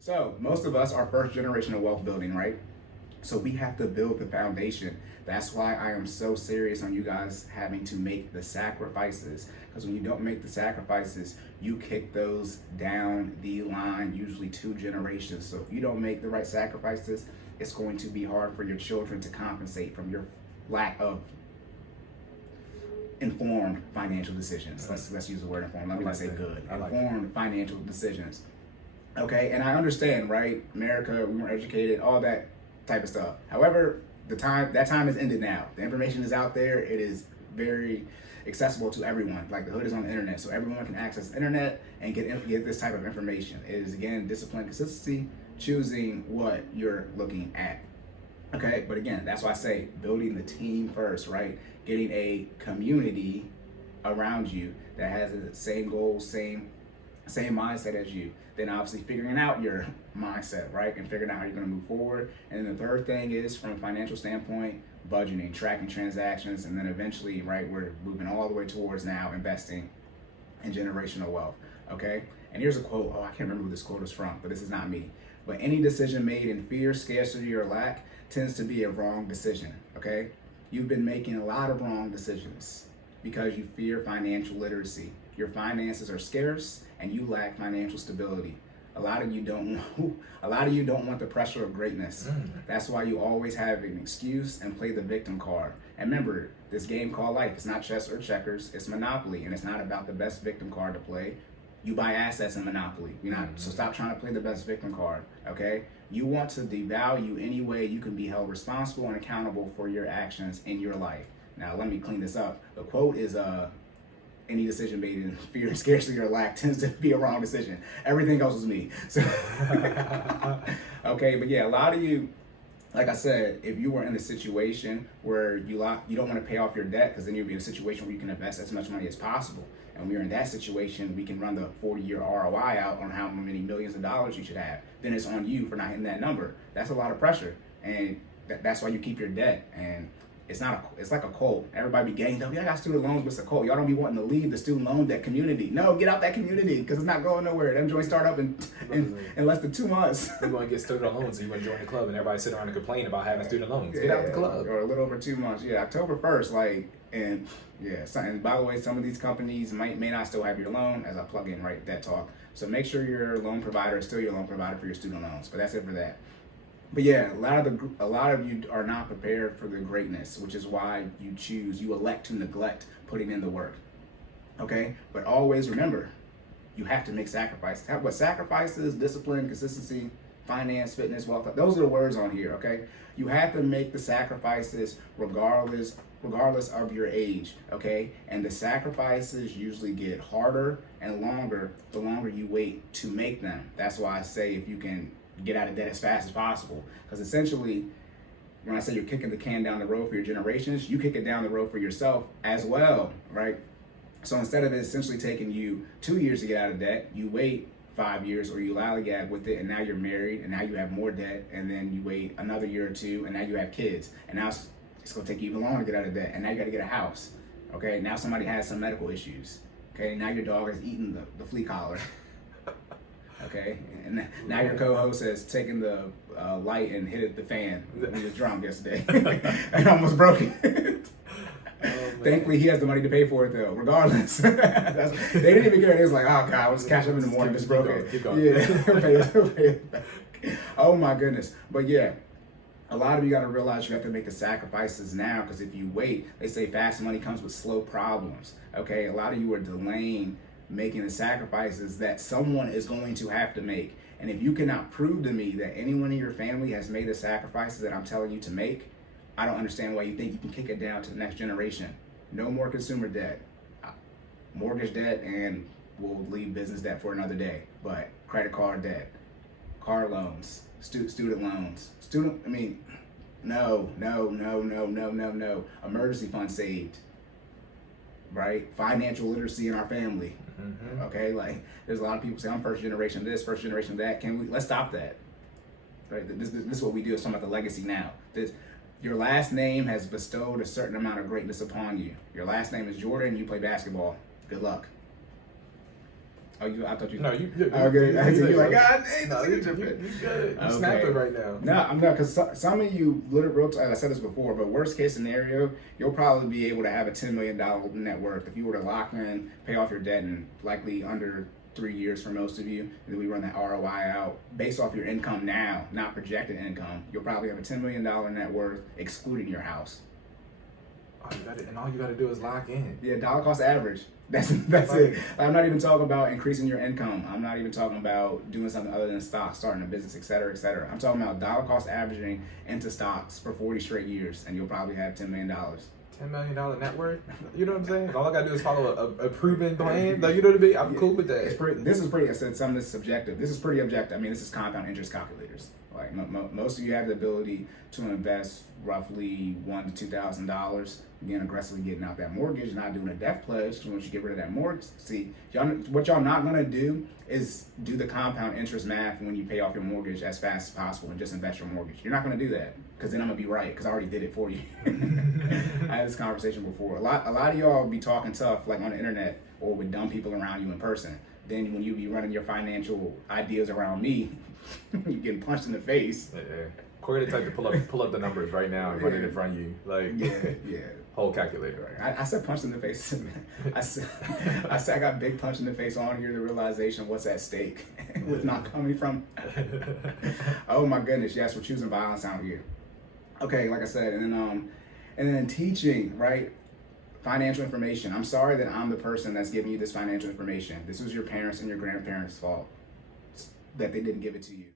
So most of us are first generational wealth building, right? So we have to build the foundation. That's why I am so serious on you guys having to make the sacrifices. Because when you don't make the sacrifices, you kick those down the line, usually 2 generations. So if you don't make the right sacrifices, it's going to be hard for your children to compensate from your lack of informed financial decisions. Let's use the word informed. Let me not say good. Informed financial decisions. Okay, and I understand, right? America, we weren't educated, all that type of stuff. However, that time has ended now. The information is out there. It is very accessible to everyone. Like the hood is on the internet, so everyone can access the internet and get this type of information. It is, again, discipline, consistency, choosing what you're looking at. Okay, but again, that's why I say building the team first, right? Getting a community around you that has the same goals, same mindset as you. Then obviously figuring out your mindset, right? And figuring out how you're gonna move forward. And then the third thing is, from a financial standpoint, budgeting, tracking transactions, and then eventually, right, we're moving all the way towards now investing in generational wealth, okay? And here's a quote, I can't remember who this quote is from, but this is not me. But any decision made in fear, scarcity, or lack tends to be a wrong decision, okay? You've been making a lot of wrong decisions because you fear financial literacy. Your finances are scarce and you lack financial stability. A lot of you don't want the pressure of greatness. That's why you always have an excuse and play the victim card. And remember, this game called life, it's not chess or checkers, it's Monopoly, and it's not about the best victim card to play. You buy assets in Monopoly. So stop trying to play the best victim card, okay? You want to devalue any way you can be held responsible and accountable for your actions in your life. Now, let me clean this up. The quote is, any decision made in fear, scarcity, or lack tends to be a wrong decision. Everything else is me. So, okay, but yeah, a lot of you, like I said, if you were in a situation where you don't want to pay off your debt, because then you'll be in a situation where you can invest as much money as possible. And when you're in that situation, we can run the 40-year ROI out on how many millions of dollars you should have. Then it's on you for not hitting that number. That's a lot of pressure. And that's why you keep your debt. And it's like a cult. Everybody be ganged up. Yeah, I got student loans, but it's a cult. Y'all don't be wanting to leave the student loan debt community. No, get out that community because it's not going nowhere. Them joints start up in less than 2 months. You want to get student loans, so you want to join the club, and everybody sit around and complain about having student loans. Get out the club. Or a little over 2 months. Yeah, October 1st. And by the way, some of these companies may not still have your loan, as I plug in that talk. So make sure your loan provider is still your loan provider for your student loans. But that's it for that. But yeah, a lot of you are not prepared for the greatness, which is why you elect to neglect putting in the work. Okay? But always remember, you have to make sacrifices. What sacrifices, discipline, consistency, finance, fitness, wealth, those are the words on here, okay? You have to make the sacrifices regardless of your age, okay? And the sacrifices usually get harder and longer the longer you wait to make them. That's why I say if you can get out of debt as fast as possible. Because essentially, when I say you're kicking the can down the road for your generations, you kick it down the road for yourself as well, right? So instead of it essentially taking you 2 years to get out of debt, you wait 5 years or you lollygag with it, and now you're married and now you have more debt, and then you wait another year or two and now you have kids, and now it's going to take you even longer to get out of debt, and now you got to get a house. Okay, now somebody has some medical issues. Okay, now your dog has eaten the flea collar. Okay, and now your co-host has taken the light and hit the fan when he was drunk yesterday and almost broke it. Thankfully, he has the money to pay for it though. Regardless, they didn't even care. They was like, "Oh God, I'll just catch up in the morning." Just broke it. Keep going. Yeah. Oh my goodness. But yeah, a lot of you got to realize you have to make the sacrifices now, because if you wait, they say fast money comes with slow problems. Okay, a lot of you are delaying making the sacrifices that someone is going to have to make. And if you cannot prove to me that anyone in your family has made the sacrifices that I'm telling you to make, I don't understand why you think you can kick it down to the next generation. No more consumer debt, mortgage debt, and we'll leave business debt for another day. But credit card debt, car loans, student loans, no. Emergency fund saved, right? Financial literacy in our family. Okay, there's a lot of people say I'm first generation this, first generation that. Let's stop that. Right? This is what we do. It's talking about the legacy now. Your last name has bestowed a certain amount of greatness upon you. Your last name is Jordan. You play basketball. Good luck. Oh, I thought you. No, you. Okay, you're like, God, hey, no, you good. You snapping right now. No, I'm not, because some of you, literally, I said this before, but worst case scenario, you'll probably be able to have a $10 million net worth if you were to lock in, pay off your debt in likely under 3 years for most of you, and then we run that ROI out based off your income now, not projected income. You'll probably have a $10 million net worth excluding your house. All you gotta do is lock in. Yeah, dollar cost average. That's it. I'm not even talking about increasing your income. I'm not even talking about doing something other than stocks, starting a business, et cetera, et cetera. I'm talking about dollar cost averaging into stocks for 40 straight years, and you'll probably have $10 million. $10 million net worth? You know what I'm saying? All I gotta do is follow a proven plan. Like, you know what I mean? I'm cool with that. I said some of this is subjective. This is pretty objective. I mean, this is compound interest calculators. Like most of you have the ability to invest roughly $1,000 to $2,000. Again, aggressively getting out that mortgage, not doing a death pledge. Because once you get rid of that mortgage, see, what y'all not gonna do is do the compound interest math when you pay off your mortgage as fast as possible and just invest your mortgage. You're not gonna do that, because then I'm gonna be right, because I already did it for you. I had this conversation before. A lot of y'all be talking tough, like on the internet or with dumb people around you in person. Then when you be running your financial ideas around me, you getting punched in the face. Yeah. Cory the type to pull up the numbers right now and run it in front of you, like whole calculator. Right. I said punch in the face. I said I got big punch in the face on here. The realization what's at stake was not coming from. Oh my goodness, yes, we're choosing violence out here. Okay, like I said, and then teaching, right? Financial information. I'm sorry that I'm the person that's giving you this financial information. This was your parents and your grandparents' fault that they didn't give it to you.